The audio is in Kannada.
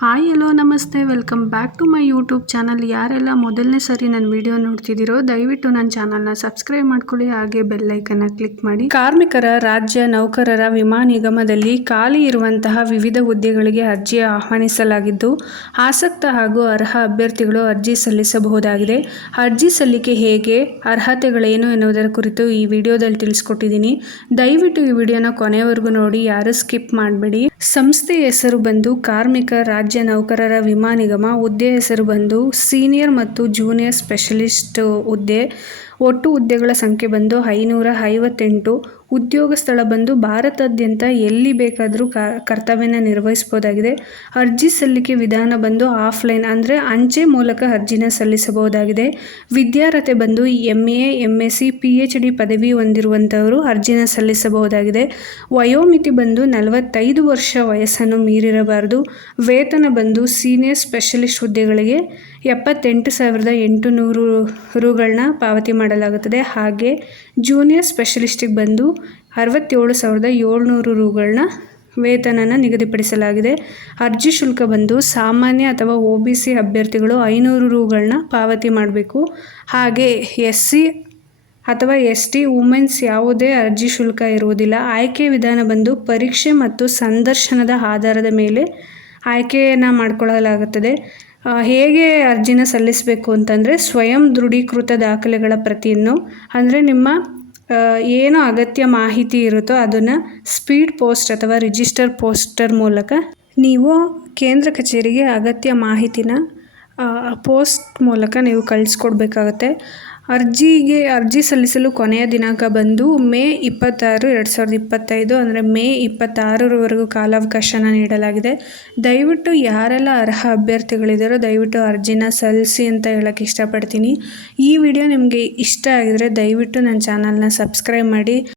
ಹಾಯ್, ಹಲೋ, ನಮಸ್ತೆ. Welcome back to my YouTube channel. ಯಾರೆಲ್ಲ ಮೊದಲನೇ ಸರಿ ನನ್ನ ವಿಡಿಯೋ ನೋಡ್ತಿದ್ದೀರೋ, ದಯವಿಟ್ಟು ನನ್ನ ಚಾನಲ್ನ ಸಬ್ಸ್ಕ್ರೈಬ್ ಮಾಡ್ಕೊಳ್ಳಿ. ಹಾಗೆ ಬೆಲ್ಲೈಕನ್ನ ಕ್ಲಿಕ್ ಮಾಡಿ. ಕಾರ್ಮಿಕರ, ರಾಜ್ಯ ನೌಕರರ ವಿಮಾ ನಿಗಮದಲ್ಲಿ ಖಾಲಿ ಇರುವಂತಹ ವಿವಿಧ ಹುದ್ದೆಗಳಿಗೆ ಅರ್ಜಿ ಆಹ್ವಾನಿಸಲಾಗಿದ್ದು, ಆಸಕ್ತ ಹಾಗೂ ಅರ್ಹ ಅಭ್ಯರ್ಥಿಗಳು ಅರ್ಜಿ ಸಲ್ಲಿಸಬಹುದಾಗಿದೆ. ಅರ್ಜಿ ಸಲ್ಲಿಕೆ ಹೇಗೆ, ಅರ್ಹತೆಗಳೇನು ಎನ್ನುವುದರ ಕುರಿತು ಈ ವಿಡಿಯೋದಲ್ಲಿ ತಿಳಿಸ್ಕೊಟ್ಟಿದ್ದೀನಿ. ದಯವಿಟ್ಟು ಈ ವಿಡಿಯೋನ ಕೊನೆಯವರೆಗೂ ನೋಡಿ, ಯಾರು ಸ್ಕಿಪ್ ಮಾಡಬೇಡಿ. ಸಂಸ್ಥೆ ಹೆಸರು ಬಂದು ಕಾರ್ಮಿಕ ನೌಕರರ ವಿಮಾ ನಿಗಮ ಹುದ್ದೆ ಹೆಸರು ಬಂದು ಸೀನಿಯರ್ ಮತ್ತು ಜೂನಿಯರ್ ಸ್ಪೆಷಲಿಸ್ಟ್ ಹುದ್ದೆ ಒಟ್ಟು ಹುದ್ದೆಗಳ ಸಂಖ್ಯೆ ಬಂದು ಐನೂರ ಐವತ್ತೆಂಟು. ಉದ್ಯೋಗ ಸ್ಥಳ ಬಂದು ಭಾರತಾದ್ಯಂತ ಎಲ್ಲಿ ಬೇಕಾದರೂ ಕರ್ತವ್ಯನ ನಿರ್ವಹಿಸಬಹುದಾಗಿದೆ. ಅರ್ಜಿ ಸಲ್ಲಿಕೆ ವಿಧಾನ ಬಂದು ಆಫ್ಲೈನ್ ಅಂದರೆ ಅಂಚೆ ಮೂಲಕ ಅರ್ಜಿನ ಸಲ್ಲಿಸಬಹುದಾಗಿದೆ. ವಿದ್ಯಾರ್ಹತೆ ಬಂದು M A M S C P H D ಪದವಿ ಹೊಂದಿರುವಂಥವರು ಅರ್ಜಿನ ಸಲ್ಲಿಸಬಹುದಾಗಿದೆ. ವಯೋಮಿತಿ ಬಂದು ನಲವತ್ತೈದು ವರ್ಷ ವಯಸ್ಸನ್ನು ಮೀರಿರಬಾರದು. ವೇತನ ಬಂದು ಸೀನಿಯರ್ ಸ್ಪೆಷಲಿಸ್ಟ್ ಹುದ್ದೆಗಳಿಗೆ ಎಪ್ಪತ್ತೆಂಟು ಸಾವಿರದ ಎಂಟು ನೂರು ರೂಗಳನ್ನ ಪಾವತಿ ಮಾಡಲಾಗುತ್ತದೆ. ಹಾಗೆ ಜೂನಿಯರ್ ಸ್ಪೆಷಲಿಸ್ಟಿಗೆ ಬಂದು ಅರವತ್ತೇಳು ಸಾವಿರದ ಏಳ್ನೂರು ರೂಗಳನ್ನ ವೇತನನ ನಿಗದಿಪಡಿಸಲಾಗಿದೆ. ಅರ್ಜಿ ಶುಲ್ಕ ಬಂದು ಸಾಮಾನ್ಯ ಅಥವಾ ಒ ಬಿ ಸಿ ಅಭ್ಯರ್ಥಿಗಳು ಐನೂರು ರೂಗಳನ್ನ ಪಾವತಿ ಮಾಡಬೇಕು. ಹಾಗೆ ಎಸ್ ಸಿ ಅಥವಾ ಎಸ್ ಟಿ ವುಮೆನ್ಸ್ ಯಾವುದೇ ಅರ್ಜಿ ಶುಲ್ಕ ಇರುವುದಿಲ್ಲ. ಆಯ್ಕೆ ವಿಧಾನ ಬಂದು ಪರೀಕ್ಷೆ ಮತ್ತು ಸಂದರ್ಶನದ ಆಧಾರದ ಮೇಲೆ ಆಯ್ಕೆಯನ್ನು ಮಾಡಿಕೊಳ್ಳಲಾಗುತ್ತದೆ. ಹೇಗೆ ಅರ್ಜಿನ ಸಲ್ಲಿಸಬೇಕು ಅಂತಂದರೆ ಸ್ವಯಂ ದೃಢೀಕೃತ ದಾಖಲೆಗಳ ಪ್ರತಿಯನ್ನು, ಅಂದರೆ ನಿಮ್ಮ ಏನು ಅಗತ್ಯ ಮಾಹಿತಿ ಇರುತ್ತೋ ಅದನ್ನು ಸ್ಪೀಡ್ ಪೋಸ್ಟ್ ಅಥವಾ ರಿಜಿಸ್ಟರ್ ಪೋಸ್ಟರ್ ಮೂಲಕ ನೀವು ಕೇಂದ್ರ ಕಚೇರಿಗೆ ಅಗತ್ಯ ಮಾಹಿತಿನ ಪೋಸ್ಟ್ ಮೂಲಕ ನೀವು ಕಳಿಸ್ಕೊಡ್ಬೇಕಾಗತ್ತೆ. ಅರ್ಜಿಗೆ ಅರ್ಜಿ ಸಲ್ಲಿಸಲು ಕೊನೆಯ ದಿನಾಂಕ ಬಂದು ಮೇ ಇಪ್ಪತ್ತಾರು, ಎರಡು ಸಾವಿರದ ಇಪ್ಪತ್ತೈದು ಅಂದರೆ ಮೇ ಇಪ್ಪತ್ತಾರರವರೆಗೂ ಕಾಲಾವಕಾಶನ ನೀಡಲಾಗಿದೆ. ದಯವಿಟ್ಟು ಯಾರೆಲ್ಲ ಅರ್ಹ ಅಭ್ಯರ್ಥಿಗಳಿದ್ದಾರೋ ದಯವಿಟ್ಟು ಅರ್ಜಿನ ಸಲ್ಲಿಸಿ ಅಂತ ಹೇಳೋಕ್ಕೆ ಇಷ್ಟಪಡ್ತೀನಿ. ಈ ವಿಡಿಯೋ ನಿಮಗೆ ಇಷ್ಟ ಆಗಿದರೆ ದಯವಿಟ್ಟು ನನ್ನ ಚಾನಲ್ನ ಸಬ್ಸ್ಕ್ರೈಬ್ ಮಾಡಿ.